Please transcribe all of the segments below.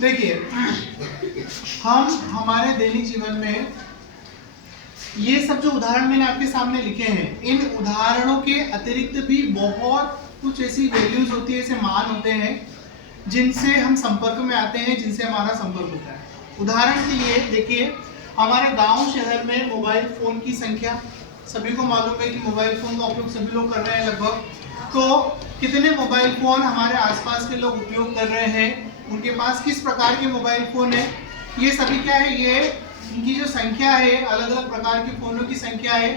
देखिए, हम हमारे दैनिक जीवन में ये सब जो उदाहरण मैंने आपके सामने लिखे हैं, इन उदाहरणों के अतिरिक्त भी बहुत कुछ ऐसी वैल्यूज होती है, ऐसे मान होते हैं जिनसे हम संपर्क में आते हैं, जिनसे हमारा संपर्क होता है। उदाहरण के लिए देखिए, हमारे गांव शहर में मोबाइल फोन की संख्या सभी को मालूम है कि मोबाइल फोन का उपयोग सभी लोग कर रहे हैं लगभग। तो कितने मोबाइल फोन हमारे आसपास के लोग उपयोग कर रहे हैं, उनके पास किस प्रकार के मोबाइल फोन है, ये सभी क्या है, ये इनकी जो संख्या है, अलग अलग प्रकार के फोनों की संख्या है,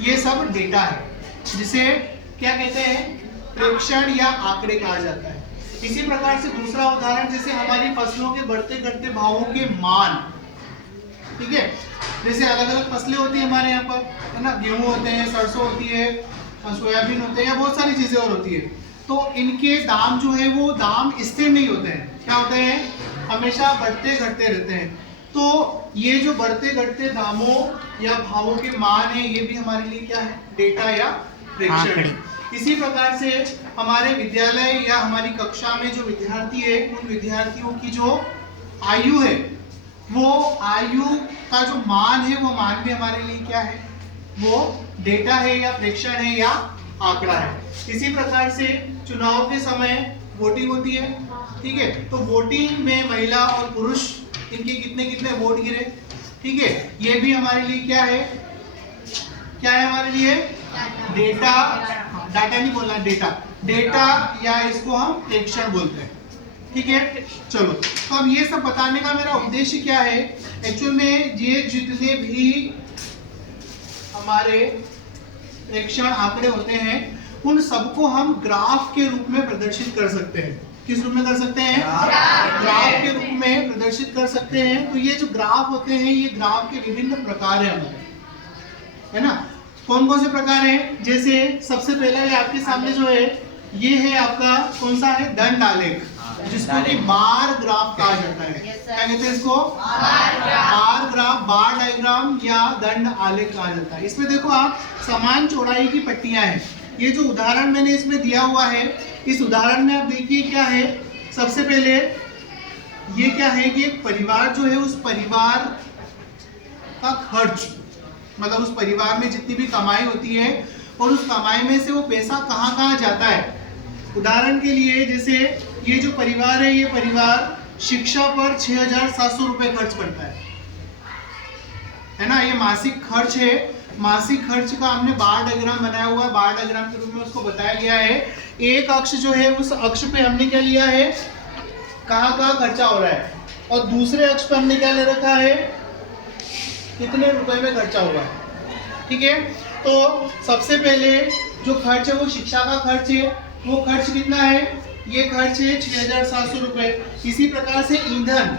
ये सब डेटा है, जिसे क्या कहते हैं, प्रेक्षण या आंकड़े कहा जाता है। इसी प्रकार से दूसरा उदाहरण, जैसे हमारी फसलों के बढ़ते घटते भावों के मान, ठीक है, जैसे अलग अलग फसलें होती है हमारे यहाँ पर, है ना, गेहूं होते हैं, सरसों होती है, सोयाबीन होते हैं, या बहुत सारी चीजें और होती है। तो इनके दाम जो है वो दाम स्थिर नहीं होते हैं, क्या होते हैं, हमेशा बढ़ते घटते रहते हैं। तो ये जो बढ़ते घटते दामों या भावों के मान है, ये भी हमारे लिए क्या है, डेटा या प्रेक्षण है। इसी प्रकार से हमारे विद्यालय या हमारी कक्षा में जो विद्यार्थी है, उन विद्यार्थियों की जो आयु है, वो आयु का जो मान है, वो मान भी हमारे लिए क्या है, वो डेटा है या प्रेक्षण है या आंकड़ा है। इसी प्रकार से चुनाव के समय वोटिंग होती है, ठीक है, तो वोटिंग में महिला और पुरुष इनके कितने कितने वोट गिरे, ठीक है, ये भी हमारे लिए क्या है, क्या है हमारे लिए, डेटा, डाटा नहीं बोलना, डेटा, डेटा या इसको हम प्रेक्षण बोलते हैं, ठीक है। चलो, तो अब ये सब बताने का मेरा उद्देश्य क्या है, एक्चुअल में ये जितने भी हमारे प्रेक्षण आंकड़े होते हैं, उन सबको हम ग्राफ के रूप में प्रदर्शित कर सकते हैं। किस रूप में कर सकते हैं, ग्राफ के रूप में प्रदर्शित कर सकते हैं। तो ये जो ग्राफ होते हैं, ये ग्राफ के विभिन्न प्रकार हैं हमारे, है ना। कौन कौन से प्रकार हैं, जैसे सबसे पहला ये आपके सामने जो है, ये है आपका कौन सा है, दंड आलेख, जिसको कि बार ग्राफ कहा जाता है। क्या कहते हैं इसको, बार ग्राफ, बार डायग्राम या दंड आलेख कहा जाता है। इसमें देखो आप, समान चौड़ाई की पट्टियां हैं। ये जो उदाहरण मैंने इसमें दिया हुआ है, इस उदाहरण में आप देखिए क्या है, सबसे पहले ये क्या है कि एक परिवार जो है, उस परिवार का खर्च, मतलब उस परिवार में जितनी भी कमाई होती है, और उस कमाई में से वो पैसा कहाँ कहाँ जाता है। उदाहरण के लिए, जैसे ये जो परिवार है, ये परिवार शिक्षा पर 6,700 रुपए खर्च करता है ना, ये मासिक खर्च है। मासिक खर्च का हमने बार डायग्राम बनाया हुआ है, बार डायग्राम के रूप में उसको बताया गया है। एक अक्ष जो है, उस अक्ष पे हमने क्या लिया है, कहाँ कहाँ खर्चा हो रहा है, और दूसरे अक्ष पे हमने क्या ले रखा है, कितने रुपए में खर्चा हुआ है, ठीक है। तो सबसे पहले जो खर्च है, वो शिक्षा का खर्च है, वो खर्च कितना है, ये खर्च है 6,700 रुपए। इसी प्रकार से ईंधन,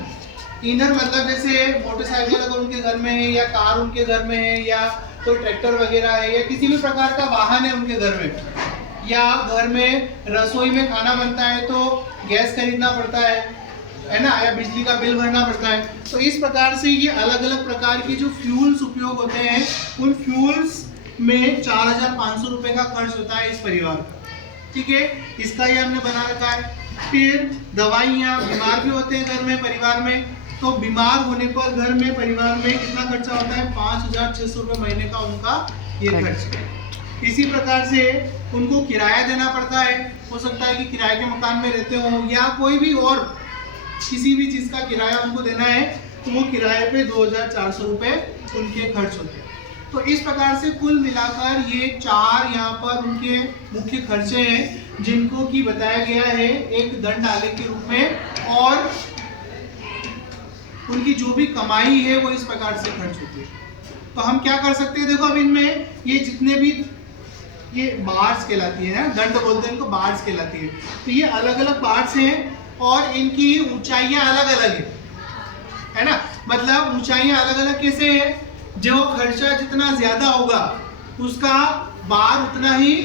ईंधन मतलब जैसे मोटरसाइकिल अगर उनके घर में है, या कार उनके घर में है, या कोई ट्रैक्टर वगैरह है, या किसी भी प्रकार का वाहन है उनके घर में, या घर में रसोई में खाना बनता है तो गैस खरीदना पड़ता है ना, या बिजली का बिल भरना पड़ता है। तो इस प्रकार से ये अलग अलग प्रकार की जो फ्यूल्स उपयोग होते हैं, उन फ्यूल्स में 4,500 रुपए का खर्च होता है इस परिवार का, ठीक है, इसका ये हमने बना रखा है। फिर दवाइयाँ, बीमार भी होते हैं घर में, परिवार में, तो बीमार होने पर घर में, परिवार में कितना खर्चा होता है, 5,600 रुपये महीने का उनका ये खर्च है। इसी प्रकार से उनको किराया देना पड़ता है, हो सकता है कि किराए के मकान में रहते हो, या कोई भी और किसी भी चीज़ का किराया उनको देना है, तो वो किराए पे 2,400 रुपये उनके खर्च होते हैं। तो इस प्रकार से कुल मिलाकर ये 4 यहाँ पर उनके मुख्य खर्चे हैं, जिनको कि बताया गया है एक दंड आलेख के रूप में, और उनकी जो भी कमाई है वो इस प्रकार से खर्च होती है। तो हम क्या कर सकते हैं, देखो अब इनमें ये जितने भी ये बार्स कहलाती है, दंड बोलते हैं इनको, बार्स कहलाती है। तो ये अलग अलग बार्स हैं, और इनकी ऊंचाइयां अलग अलग है ना, मतलब ऊंचाइयां अलग अलग कैसे है, जो खर्चा जितना ज्यादा होगा उसका बार उतना ही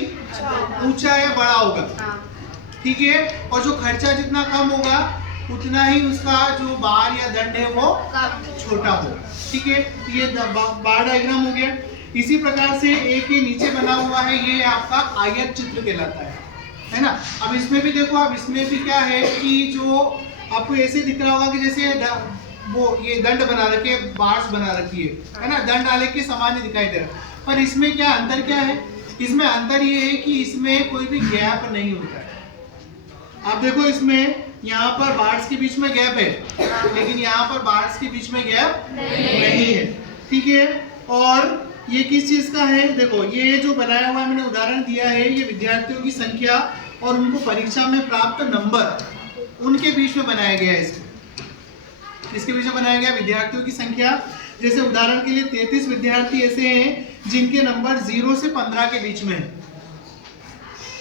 ऊंचा या बड़ा होगा, ठीक है, और जो खर्चा जितना कम होगा उतना ही उसका जो बार या दंड है वो छोटा होगा, ठीक है। ये बार डायग्राम हो गया। इसी प्रकार से एक ये नीचे बना हुआ है, ये आपका आयत चित्र कहलाता है ना। अब इसमें भी देखो, अब इसमें भी क्या है कि जो आपको ऐसे दिख रहा होगा कि जैसे वो ये दंड बना रखे, बार्स बना रखी है ना, दंड आलेख के समान ही दिखाई दे रहा है। पर इसमें क्या अंतर क्या है? इसमें अंतर ये है कि इसमें कोई भी गैप नहीं होता है। आप देखो इसमें यहाँ पर बार्स के बीच में गैप है, लेकिन यहाँ पर बार्स के बीच में गैप नहीं है, ठीक है। और ये किस चीज का है? देखो ये जो बनाया हुआ मैंने उदाहरण दिया है, ये विद्यार्थियों की संख्या और उनको परीक्षा में प्राप्त नंबर उनके बीच में बनाया गया है। इसके बीच में बनाया गया विद्यार्थियों की संख्या। जैसे उदाहरण के लिए 33 विद्यार्थी ऐसे हैं जिनके नंबर 0 से 15 के बीच में है।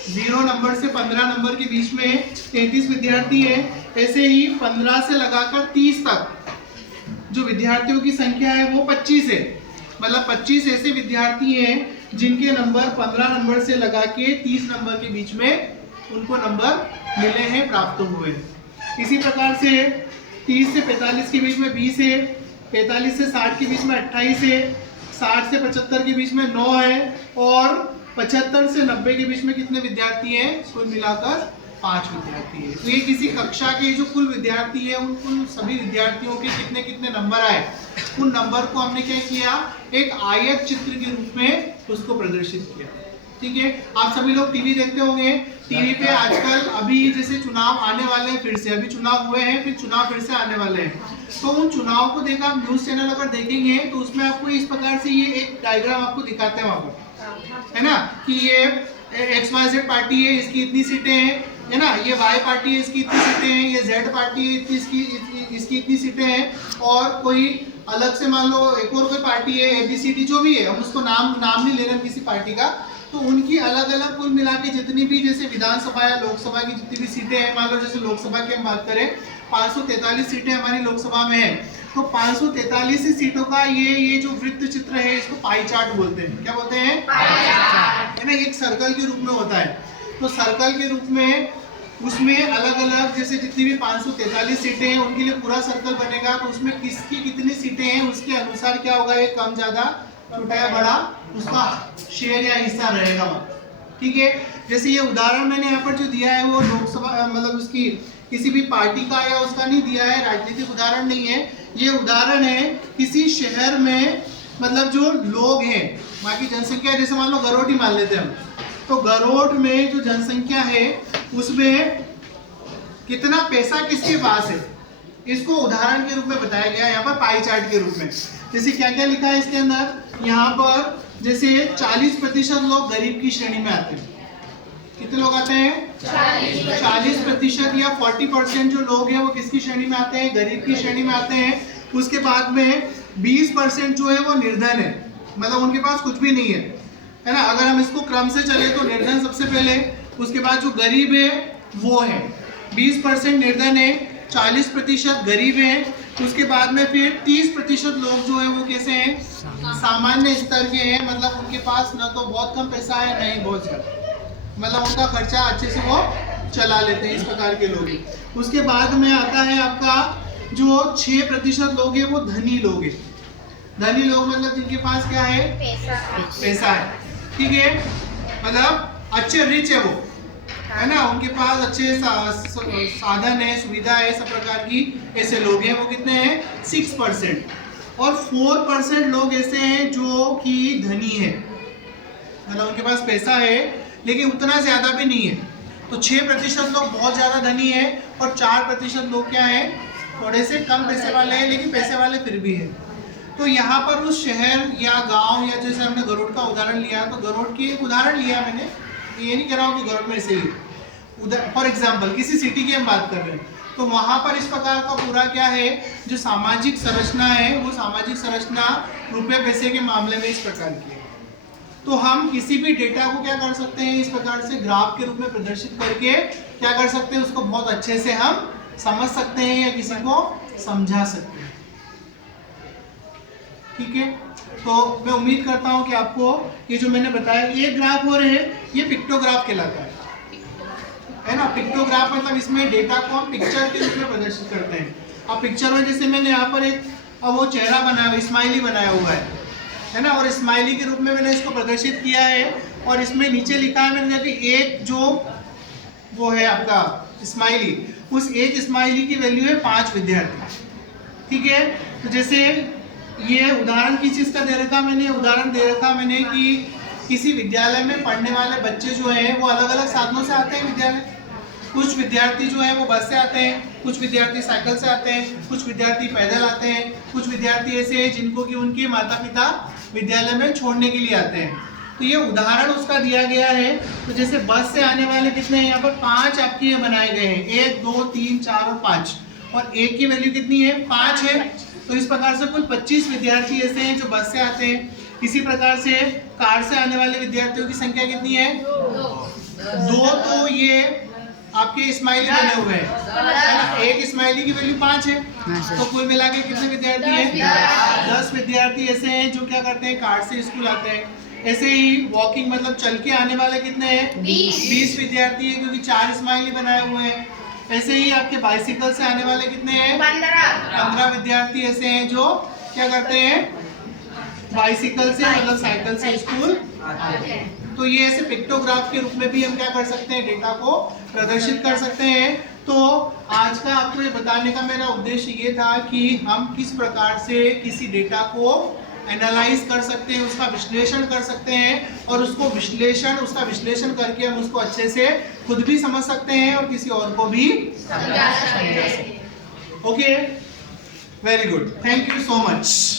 0 नंबर से 15 नंबर के बीच में 33 विद्यार्थी है। ऐसे ही 15 से लगाकर 30 तक जो विद्यार्थियों की संख्या है वो 25 है। मतलब 25 ऐसे विद्यार्थी हैं जिनके नंबर 15 नंबर से लगा के 30 नंबर के बीच में उनको नंबर मिले हैं, प्राप्त हुए हैं। इसी प्रकार से 30 से 45 के बीच में 20 है, 45 से 60 के बीच में 28 है, 60 से 75 के बीच में 9 है, और 75 से 90 के बीच में कितने विद्यार्थी हैं? कुल मिलाकर 5 विद्यार्थी है। तो ये किसी कक्षा के जो कुल विद्यार्थी है उन सभी विद्यार्थियों के कितने कितने नंबर आए, उन नंबर को हमने क्या किया? एक आयत चित्र के रूप में उसको प्रदर्शित किया, ठीक है। आप सभी लोग टीवी देखते होंगे, टीवी पे आजकल अभी जैसे चुनाव आने वाले हैं, फिर से अभी चुनाव हुए हैं, फिर चुनाव फिर से आने वाले हैं। तो उन चुनाव को देखा, आप न्यूज चैनल अगर देखेंगे तो उसमें आपको इस प्रकार से ये एक डायग्राम आपको दिखाते हैं वहां पर, है ना, कि ये XYZ पार्टी है, इसकी इतनी सीटें हैं, है ना, ये Y पार्टी है, इसकी इतनी सीटें हैं, ये Z पार्टी है, इसकी इतनी सीटें हैं, और कोई अलग से मान लो एक और कोई पार्टी है, ABCD जो भी है, हम उसको नाम नहीं ले रहे हैं किसी पार्टी का, तो उनकी अलग अलग कुल मिला के जितनी भी जैसे विधानसभा या लोकसभा की जितनी भी सीटें हैं, मान लो जैसे लोकसभा की हम बात करें 543 सीटें हमारी लोकसभा में है, तो 543 सीटों का ये जो वृत्त चित्र है इसको पाई चार्ट बोलते हैं। क्या बोलते हैं? पाई चार्ट, है ना, एक सर्कल के रूप में होता है। तो सर्कल के रूप में उसमें अलग अलग जैसे जितनी भी 543 सीटें हैं उनके लिए पूरा सर्कल बनेगा, तो उसमें किसकी कितनी सीटें हैं उसके अनुसार क्या होगा, ये कम ज्यादा छोटा या बड़ा उसका शेयर या हिस्सा रहेगा, ठीक है। जैसे ये उदाहरण मैंने यहाँ पर जो दिया है वो लोकसभा मतलब उसकी किसी भी पार्टी का या उसका नहीं दिया है, राजनीतिक उदाहरण नहीं है, ये उदाहरण है किसी शहर में मतलब जो लोग हैं, वहाँ की जनसंख्या, जैसे मान लो गरोड ही मान लेते हैं हम, तो गरोड में जो जनसंख्या है उसमें कितना पैसा किसके पास है, इसको उदाहरण के रूप में बताया गया है यहाँ पर पाई चार्ट के रूप में। जैसे क्या क्या लिखा है इसके अंदर, यहाँ पर जैसे 40% लोग गरीब की श्रेणी में आते हैं। कितने लोग आते हैं? 40% या 40% जो लोग हैं वो किसकी श्रेणी में आते हैं? गरीब की श्रेणी में आते हैं। उसके बाद में 20% जो है वो निर्धन है, मतलब उनके पास कुछ भी नहीं है ना। अगर हम इसको क्रम से चले तो निर्धन सबसे पहले, उसके बाद जो गरीब है वो है 20% निर्धन है, 40% गरीब है, उसके बाद में फिर 30% लोग जो है वो कैसे हैं? सामान्य स्तर के हैं, मतलब उनके पास न तो बहुत कम पैसा है न ही बहुत ज्यादा, मतलब उनका खर्चा अच्छे से वो चला लेते हैं, इस प्रकार के लोग। उसके बाद में आता है आपका जो 6% लोग हैं वो धनी लोग हैं। धनी लोग मतलब जिनके पास क्या है? पैसा है, ठीक है, मतलब अच्छे रिच है वो, है ना, उनके पास अच्छे साधन है, सुविधा है, सब प्रकार की, ऐसे लोग हैं, वो कितने हैं? 6%। और 4% लोग ऐसे हैं जो कि धनी है, मतलब उनके पास पैसा है लेकिन उतना ज्यादा भी नहीं है। तो 6% लोग बहुत ज्यादा धनी है और 4% लोग क्या है? थोड़े से कम पैसे वाले हैं लेकिन पैसे वाले फिर भी है। तो यहाँ पर उस शहर या गांव या जैसे हमने गरुड़ का उदाहरण लिया, तो गरुड़ की एक उदाहरण लिया मैंने, ये नहीं कह रहा हूँ कि गरुड़ में से ही, फॉर एग्जाम्पल किसी सिटी की हम बात कर रहे हैं, तो वहां पर इस प्रकार का पूरा क्या है, जो सामाजिक संरचना है वो सामाजिक संरचना रुपए पैसे के मामले में इस प्रकार की है। तो हम किसी भी डेटा को क्या कर सकते हैं, इस प्रकार से ग्राफ के रूप में प्रदर्शित करके क्या कर सकते हैं, उसको बहुत अच्छे से हम समझ सकते हैं या किसी को समझा सकते हैं, ठीक है। तो मैं उम्मीद करता हूं कि आपको ये जो मैंने बताया, ये ग्राफ और है ये पिक्टोग्राफ कहलाता है ना। पिक्टोग्राफ मतलब इसमें डेटा को हम पिक्चर के रूप में प्रदर्शित करते हैं। अब पिक्चर में जैसे मैंने यहाँ पर एक वो चेहरा बनाया, स्माइली बनाया हुआ है ना, और स्माइली के रूप में मैंने इसको प्रदर्शित किया है, और इसमें नीचे लिखा है मैंने कि एक जो वो है आपका स्माइली, उस एक स्माइली की वैल्यू है 5 विद्यार्थी। ठीक है, तो जैसे ये उदाहरण किस चीज का दे रखा मैंने, उदाहरण दे रखा मैंने कि किसी विद्यालय में पढ़ने वाले बच्चे जो हैं वो अलग अलग साधनों से आते हैं विद्यालय। कुछ विद्यार्थी जो है वो बस से आते हैं, कुछ विद्यार्थी साइकिल से आते हैं, कुछ विद्यार्थी पैदल आते हैं, कुछ विद्यार्थी ऐसे हैं जिनको कि उनके माता पिता विद्यालय में छोड़ने के लिए आते हैं। तो ये उदाहरण उसका दिया गया है। तो जैसे बस से आने वाले कितने हैं, यहाँ पर 5 आपके ये बनाए गए हैं, 1 2 3 4 और 5, और एक की वैल्यू कितनी है, 5 है। तो इस प्रकार से कुल 25 विद्यार्थी ऐसे हैं जो बस से आते हैं। इसी प्रकार से कार से आने वाले विद्यार्थियों की संख्या कितनी है, 2। तो ये आपके स्माइली बने हुए हैं, है ना। एक स्माइली की वैल्यू 5 है, तो कुल मिला के कितने विद्यार्थी हैं, 10 विद्यार्थी ऐसे हैं जो क्या करते हैं, कार से स्कूल आते हैं। ऐसे ही वॉकिंग मतलब चल के आने वाले कितने हैं, 20 विद्यार्थी हैं, क्योंकि 4 स्माइली बनाए हुए हैं। ऐसे ही आपके बाइसिकल से आने वाले कितने हैं, 15 विद्यार्थी ऐसे हैं जो क्या करते हैं, बाइसिकल से मतलब साइकिल से स्कूल आते हैं। तो ये ऐसे पिक्टोग्राफ के रूप में भी हम क्या कर सकते हैं, डेटा को प्रदर्शित कर सकते हैं। तो आज का आपको ये बताने का मेरा उद्देश्य ये था कि हम किस प्रकार से किसी डेटा को एनालाइज कर सकते हैं, उसका विश्लेषण कर सकते हैं, और उसका विश्लेषण करके हम उसको अच्छे से खुद भी समझ सकते हैं और किसी और को भी समझा सकते हैं। Okay, very good, thank you so much.